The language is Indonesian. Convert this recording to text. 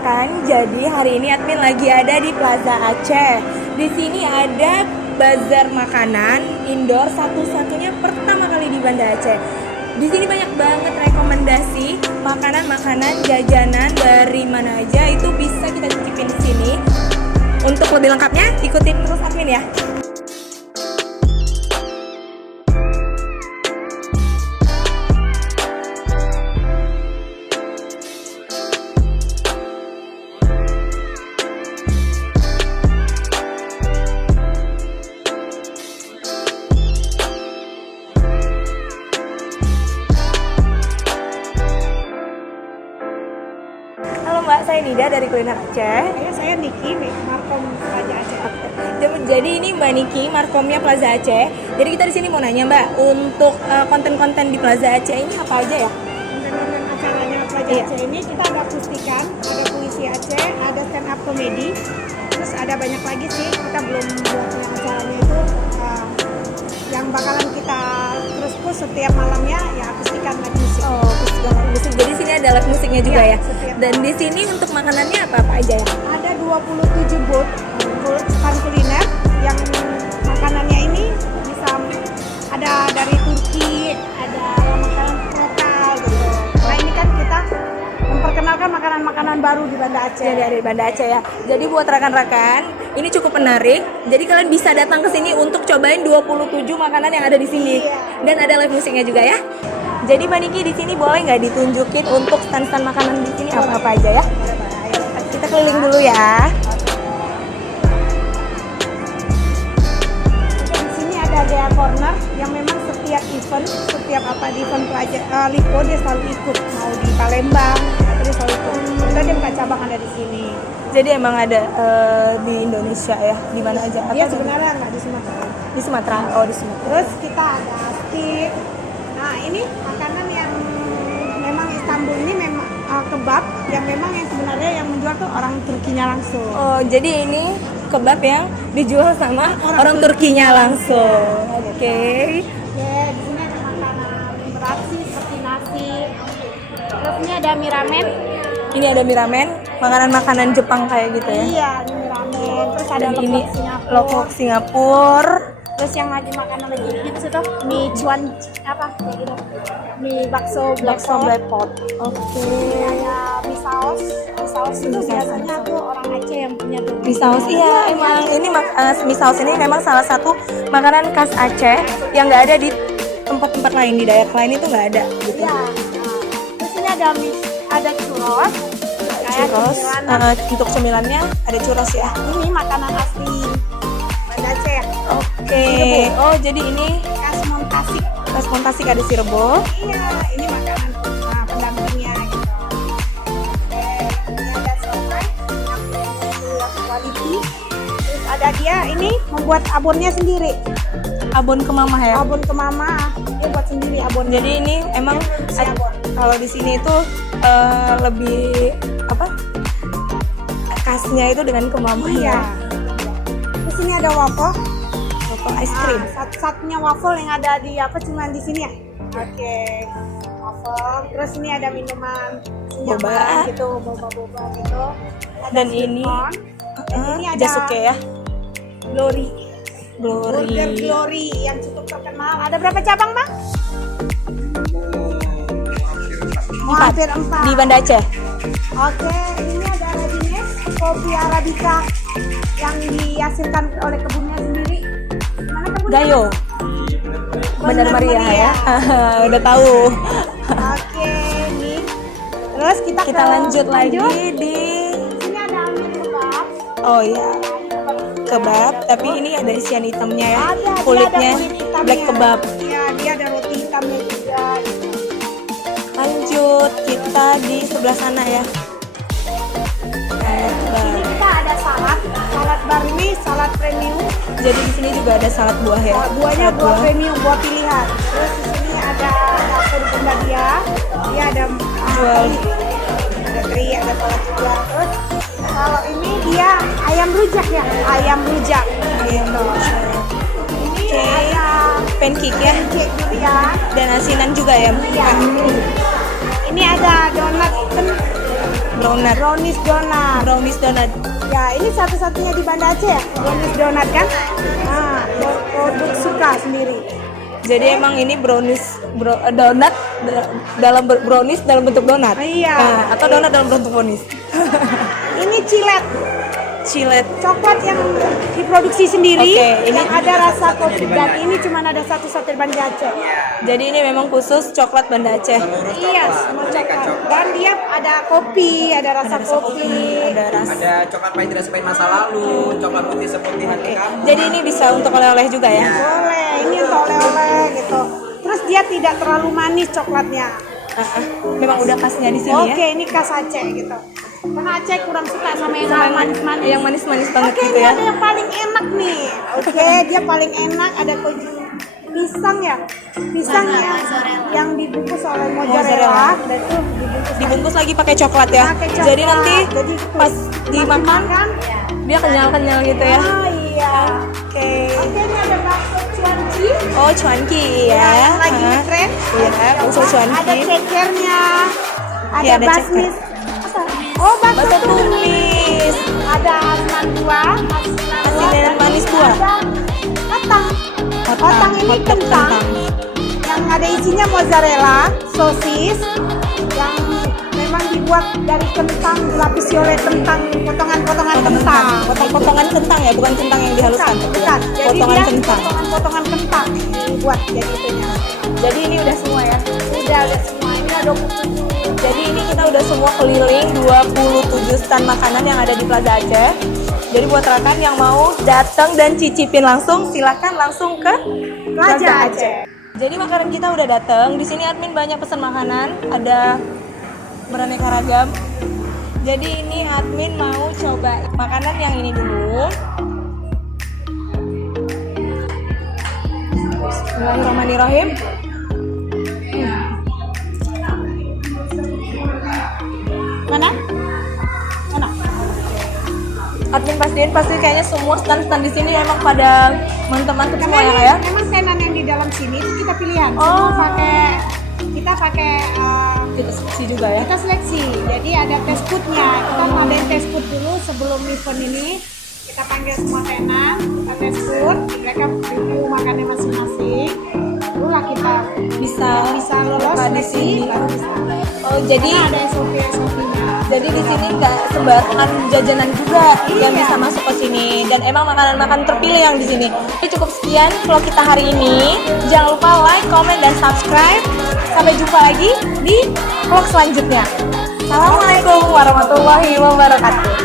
Rakan. Jadi hari ini admin lagi ada di Plaza Aceh. Di sini ada bazar makanan indoor satu-satunya pertama kali di Banda Aceh. Di sini banyak banget rekomendasi makanan-makanan jajanan dari mana aja itu bisa kita cicipin di sini. Untuk lebih lengkapnya ikutin terus admin ya. Halo Mbak, saya Nida dari Kuliner Aceh. Saya Niki, Markom Plaza Aceh. Jadi ini Mbak Niki, Markomnya Plaza Aceh. Jadi kita di sini mau nanya Mbak, untuk konten-konten di Plaza Aceh ini apa aja ya? Konten-konten acaranya Plaza Aceh ini kita ada akustikan, ada puisi Aceh, ada stand up comedy, terus ada banyak lagi sih. Kita belum buat yang acaranya itu yang bakalan kita terus push setiap malamnya ya akustikan live musik. Oh, akustikan musik. Jadi sini ada live musiknya juga ya. Dan di sini untuk makanannya apa-apa aja ya? Ada 27 booth stand kuliner yang makanannya ini bisa ada dari Turki, ada makanan lokal gitu. Nah ini kan kita memperkenalkan makanan-makanan baru di Banda Aceh. Ya, dari Banda Aceh ya. Jadi buat rekan-rekan, ini cukup menarik. Jadi kalian bisa datang ke sini untuk cobain 27 makanan yang ada di sini. Iya. Dan ada live musiknya juga ya. Jadi Mbak Niki di sini boleh nggak ditunjukin untuk stand-stand makanan di sini apa-apa aja ya? Kita keliling dulu ya. Di sini ada Dea Corner yang memang setiap event, setiap apa di event Lipo dia selalu ikut. Mau di Palembang, atau dia selalu ikut. Kita dia buka cabang ada di sini. Jadi emang ada di Indonesia ya, di mana aja? Iya sebenarnya nggak di Sumatera. Di Sumatera. Oh di Sumatera. Terus kita ada steak. Nah ini makanan yang memang Istanbul ini memang kebab yang memang yang sebenarnya yang menjual tuh orang Turkinya langsung. Oh jadi ini kebab yang dijual sama orang Turkinya langsung. Oke. Ya di sini ada makanan berat sih seperti nasi. Terus ini ada mie ramen. Ini ada mie ramen, makanan-makanan Jepang kayak gitu ya. Iya, mie ramen. Terus ada Dan ini Singapura. lokok Singapura. Terus yang lagi makanan lagi hits itu mie cuan apa kayak gitu. Mie bakso Black pot. Oke. Ini ada mie saus. Mie saus itu biasanya tuh orang Aceh yang punya tuh. Mie saus iya emang ini mie saus ini memang salah satu makanan khas Aceh yang nggak ada di tempat-tempat lain, di daerah lain itu nggak ada gitu. Iya. Terus ini ada ada churros. Churros. Untuk cemilannya ada churros ya. Ini makanan asli Banda Aceh. Oke. Oh jadi ini Kasmon Tasik. Kasmon Tasik ada si rebo. Iya, ini makanan pendampingnya gitu. Ini ada somai, quality. Terus ada dia ini membuat abonnya sendiri. Abon ke mama ya. Abon ke mama, dia buat sendiri abon. Jadi ini emang kalau di sini itu lebih apa? Khasnya itu dengan ke mama Iya. ya. Terus ini ada waffle. Waffle ice cream. Satu-satunya waffle yang ada di apa cuma di sini ya. Oke. Waffle. Terus ini ada minuman Boba. senyaman gitu, boba-boba gitu. Ada Dan sweet ini corn. Dan ini ada Jasuke ya. Glory. Glory. Burger Glory yang cukup terkenal. Ada berapa cabang, Bang? Hampir 4. Di Banda Aceh. Oke, ini ada Radines, kopi Arabica yang dihasilkan oleh kebunnya sendiri. Mana kebunnya? Gayo. Benar Benar Maria Maria. ya. Udah tahu. Oke, nih. Terus kita Lanjut lagi di Ini ada amir kebab. oh ya, kebab, tapi ini ada isian hitamnya ya. Ada, Kulitnya dia ada kulit hitamnya. black kebab. Iya, dia ada roti hitamnya juga. Lanjut kita di sebelah sana ya. Ini kita ada salad bar ini salad premium. Jadi di sini juga ada salad buah ya. Buahnya Salad buah premium, buah pilihan. Terus di sini ada dapur bunda dia ada Jual. ada teri, ada salad juga. Terus kalau ini dia ayam rujak ya, ayam rujak. Ayam rujak. Ini Oke. ada Pancake ya. pancake durian. Dan asinan juga ya. Iya. Ini ada donat brownies donat. Brownies donat. Ya, ini satu-satunya di Banda Aceh ya, brownies donat kan? Nah, produk suka sendiri. Jadi emang ini donat dalam brownies dalam bentuk donat. Iya. Nah, atau donat dalam bentuk brownies. Ini cilet, Cilet. coklat yang diproduksi sendiri, Oke, ini- yang ada rasa kopi, dan ini cuma ada satu-satu di Banda Aceh. Jadi ini memang khusus coklat Banda Aceh. Iya, semua coklat. Dan dia ada kopi, ada rasa kopi. Ada rasa. Ada coklat pahit rasa masa lalu, coklat putih seperti hati kamu. Jadi ini bisa untuk oleh-oleh juga ya. Boleh, ini untuk oleh-oleh gitu. Terus dia tidak terlalu manis coklatnya. Memang udah khasnya di sini Oke, ya. ini khas Aceh gitu. Karena Aceh kurang suka sama yang hal manis-manis. Yang manis-manis banget Oke, gitu ini ya. ada yang paling enak nih. Oke, dia paling enak ada keju pisang ya. Pisang yang dibungkus oleh mozzarella dan itu Dibungkus lagi pakai coklat ya. pakai coklat. Jadi nanti Jadi pas dimakan dia kenyal-kenyal gitu ya. Oh iya. Oke. Oke, ini ada bakso cuanki. Oh, cuanki ya. Yang lagi Hah? tren. Iya, bakso cuanki. Ada cekernya. Ada Iya, ada basmis. Oh, bakso Bakso tumis. tumis. Ada asinan buah, Asinan manis buah. Ada kentang. Kentang ini Hotdog kentang yang ada isinya mozzarella, sosis yang memang dibuat dari kentang, dilapisi oleh kentang, potongan-potongan kentang. Potong-potongan kentang ya, bukan kentang yang dihaluskan. Bukan. Jadi Potongan dia kentang. potongan-potongan kentang dibuat jadi itunya. Jadi ini udah semua ya. Udah semua. Ini ada 27. Jadi ini kita udah semua keliling 27 stand makanan yang ada di Plaza Aceh. Jadi buat rekan yang mau datang dan cicipin langsung, silakan langsung ke Plaza Aceh. Jadi makanan kita udah datang. Di sini admin banyak pesan makanan, ada beraneka ragam. Jadi ini admin mau coba makanan yang ini dulu. Bismillahirrahmanirrahim. Mana? Mana? Admin pastiin pasti kayaknya semua stand-stand di sini emang pada mantep-mantep semua ya Kak ya. Memang tenan yang di dalam sini itu kita pilihan. Oh. Kita pakai Kita seleksi juga ya. kita seleksi. Jadi ada test foodnya. Kita ngadain test food dulu sebelum event ini. Kita panggil semua tenan, kita test food, mereka review makannya masing-masing. Barulah kita Bisa lolos buka di seleksi, sini. baru bisa. Oh jadi Karena ada SOP-nya. jadi di sini nggak sembarangan jajanan juga yang Iya. bisa masuk ke sini dan emang makanan-makanan terpilih yang di sini. Jadi cukup sekian vlog kita hari ini. Jangan lupa like, comment dan subscribe. Sampai jumpa lagi di vlog selanjutnya. Assalamualaikum warahmatullahi wabarakatuh.